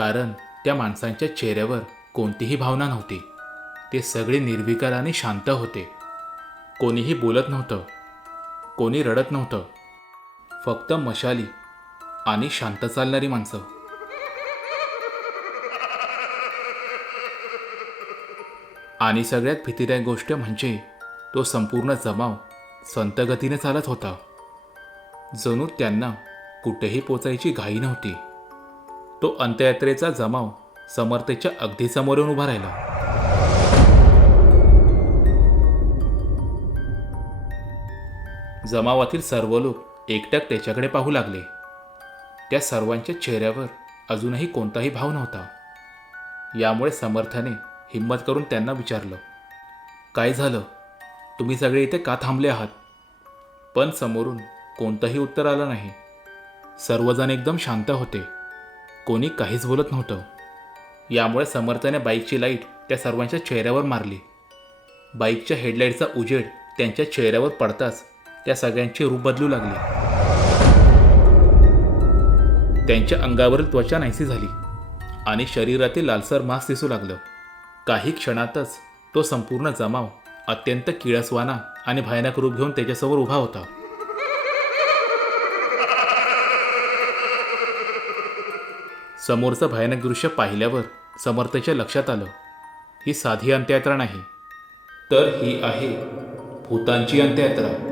कारण त्या माणसांच्या चेहऱ्यावर कोणतीही भावना नव्हती. ते सगळे निर्विकार आणि शांत होते. कोणीही बोलत नव्हतं, कोणी रडत नव्हतं. फक्त मशाली आणि शांत चालणारी माणसं. आणि सगळ्यात भीतीदायक गोष्ट म्हणजे तो संपूर्ण जमाव संत गतीने चालत होता. जणू त्यांना कुठेही पोचायची घाई नव्हती. तो अंत्ययात्रेचा जमाव समर्थेच्या अगदी समोर येऊन उभा राहिला. जमावातील सर्व लोक एकटक त्याच्याकडे पाहू लागले. त्या सर्वांच्या चेहऱ्यावर अजूनही कोणताही भाव नव्हता. यामुळे समर्थाने हिम्मत करून त्यांना विचारलं, काय झालं? तुम्ही सगळे इथे का थांबले आहात? पण समोरून कोणतंही उत्तर आलं नाही. सर्वजण एकदम शांत होते. कोणी काहीच बोलत नव्हतं. यामुळे समर्थाने बाईकची लाईट त्या सर्वांच्या चेहऱ्यावर मारली. बाईकच्या हेडलाईटचा उजेड त्यांच्या चेहऱ्यावर पडताच त्या सगळ्यांचे रूप बदलू लागले. त्यांच्या अंगावरील त्वचा नाहीशी झाली आणि शरीरातील लालसर मांस दिसू लागलं. काही क्षणातच तो संपूर्ण जमाव अत्यंत किळसवाना आणि भयानक रूप घेऊन त्याच्यासमोर उभा होता. समोरचं भयानक दृश्य पाहिल्यावर समर्थच्या लक्षात आलं, ही साधी अंत्ययात्रा नाही, तर ही आहे भूतांची अंत्ययात्रा.